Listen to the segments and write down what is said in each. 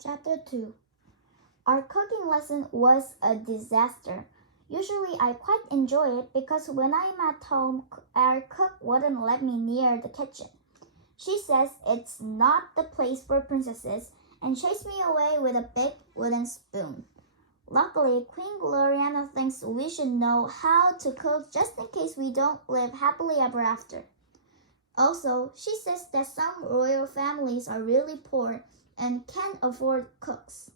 Chapter 2. Our cooking lesson was a disaster. Usually I quite enjoy it because when I'm at home, our cook wouldn't let me near the kitchen. She says it's not the place for princesses and chased me away with a big wooden spoon. Luckily, Queen Gloriana thinks we should know how to cook just in case we don't live happily ever after. Also, she says that some royal families are really poor and can't afford cooks.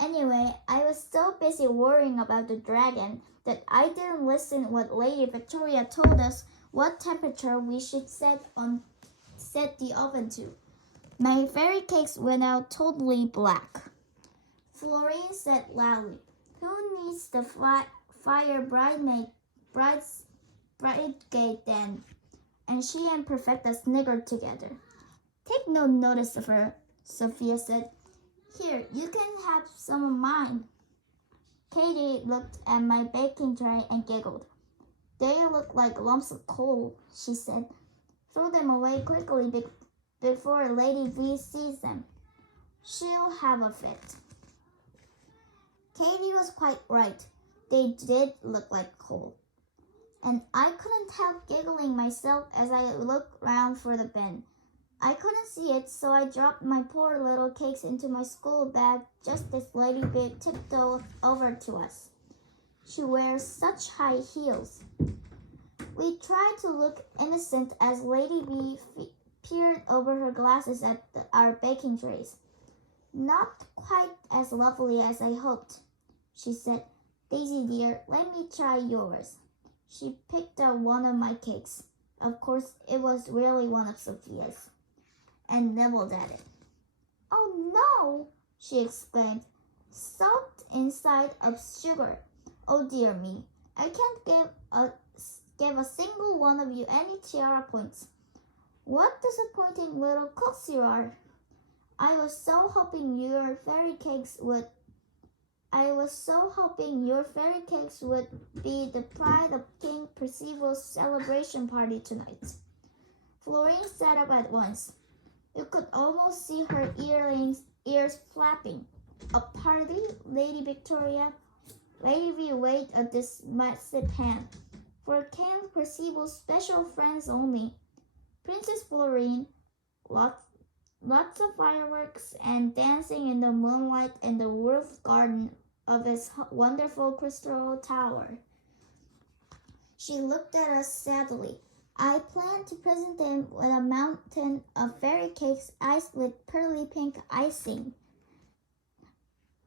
Anyway, I was so busy worrying about the dragon that I didn't listen what Lady Victoria told us what temperature we should set the oven to. My fairy cakes went out totally black. Florine said loudly, "Who needs the fire brigade then?" And she and Perfecta sniggered together. "Take no notice of her," Sophia said. "Here, you can have some of mine." Katie looked at my baking tray and giggled. "They look like lumps of coal," she said. "Throw them away quickly before Lady V sees them. She'll have a fit." Katie was quite right. They did look like coal. And I couldn't help giggling myself as I looked round for the bin. I couldn't see it, so I dropped my poor little cakes into my school bag just as Lady B tiptoed over to us. She wears such high heels. We tried to look innocent as Lady B peered over her glasses at our baking trays. "Not quite as lovely as I hoped," she said. "Daisy dear, let me try yours." She picked up one of my cakes. Of course, it was really one of Sophia's, and nibbled at it. "Oh no!" she exclaimed. "Soaked inside of sugar. Oh dear me, I can't give a single one of you any Tiara points. What disappointing little cooks you are. I was so hoping your fairy cakes would be the pride of King Percival's celebration party tonight." Florine sat up at once. You could almost see her ears flapping. "A party, Lady Victoria?" Lady V waved a dismissive hand. "For King Percival's special friends only. Princess Florine, lots of fireworks and dancing in the moonlight in the roof garden of his wonderful crystal tower." She looked at us sadly. "I plan to present them with a mountain of fairy cakes iced with pearly pink icing."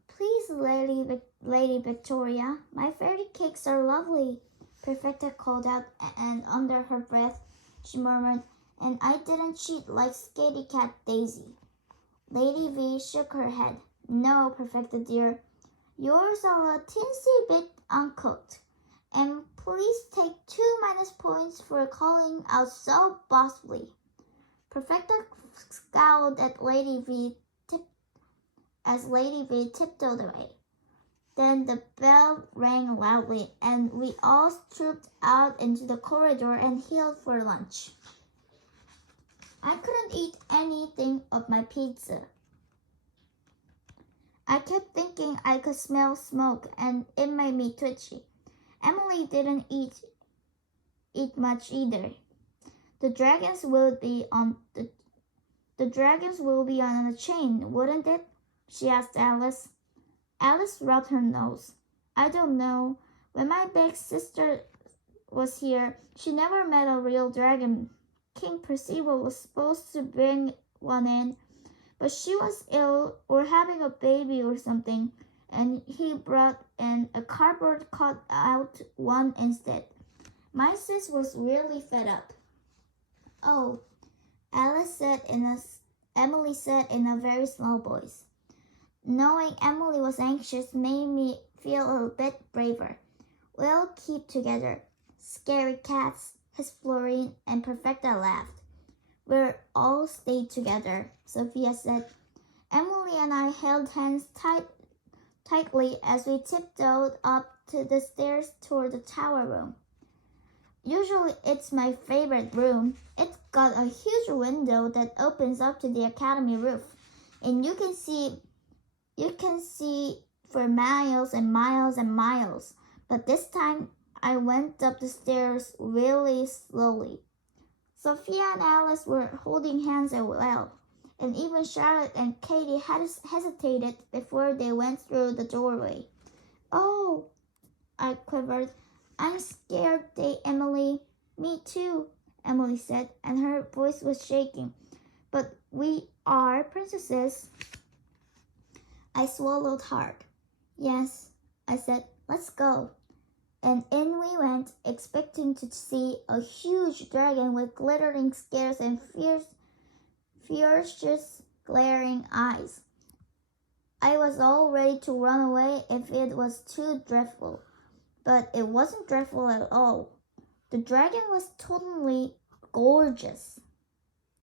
"Please, Lady Victoria, my fairy cakes are lovely," Perfecta called out, and under her breath she murmured, "And I didn't cheat like Scaredy Cat Daisy." Lady V shook her head. "No, Perfecta dear, yours are a teensy bit uncooked. And please take 2 minus points for calling out so bossily." Perfecta scowled at Lady V as Lady V tiptoed away. Then the bell rang loudly, and we all trooped out into the corridor and hailed for lunch. I couldn't eat anything of my pizza. I kept thinking I could smell smoke, and it made me twitchy. Emily didn't eat much either. The dragons will be on a chain, wouldn't it?" she asked Alice. Alice rubbed her nose. "I don't know. When my big sister was here, she never met a real dragon. King Percival was supposed to bring one in, but she was ill or having a baby or something, and he brought in a cardboard cut-out one instead. My sis was really fed up." "Oh," Emily said in a very small voice. Knowing Emily was anxious made me feel a bit braver. "We'll keep together. Scary cats," hissed Florine, and Perfecta laughed. "We'll all stay together," Sophia said. Emily and I held hands tightly as we tiptoed up to the stairs toward the tower room. Usually it's my favorite room. It's got a huge window that opens up to the academy roof, and you can see You can see for miles and miles and miles. But this time I went up the stairs really slowly. Sophia and Alice were holding hands as well, and even Charlotte and Katie hesitated before they went through the doorway. "Oh," I quivered. "I'm scared, Emily." "Me too," Emily said, and her voice was shaking. "But we are princesses." I swallowed hard. "Yes," I said, "let's go." And in we went, expecting to see a huge dragon with glittering scales and fierce, glaring eyes. I was all ready to run away if it was too dreadful, but it wasn't dreadful at all. The dragon was totally gorgeous.